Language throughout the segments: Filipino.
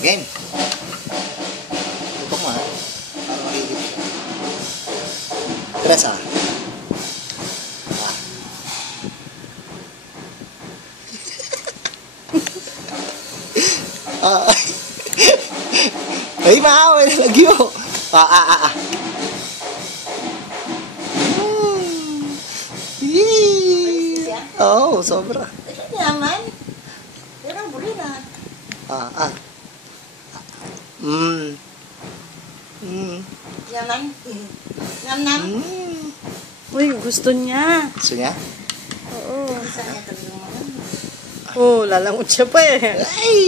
Game. Tutok mo ha. Para makikip. Tres ha. Ay, maawa na lagyo. Oo, sobra. Ito naman. Pero buli na. Yaman. Nam-nam. Uy, gusto niya. Gusto niya? Oo. Saan niya tulungan? Oh, lalangot siya pa eh. Ay!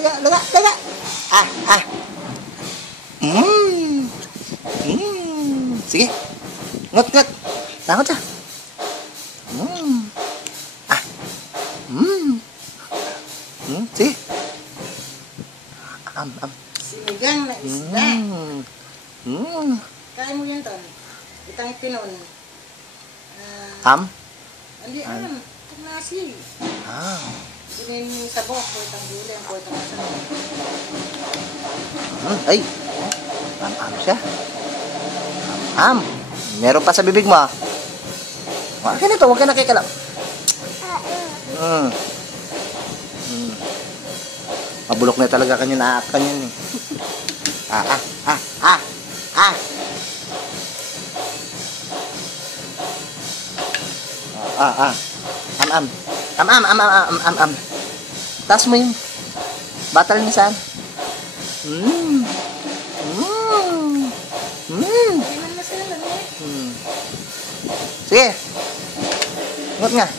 Laga! Sige. Ngot. Langot siya. Sige. Sinigang na isda. Kaya mo yan, Ton. Itang pinon. Hindi, itong nasi. Inin sa bok, po itang gulen, po itang masarap. Ay! Siya. Meron pa sa bibig mo. Huwag ka na to, huwag ka na kikalap. Mabulok na talaga kanya, naaakan yun eh. Taas mo yung batal niya saan? Sige. Ngot nga.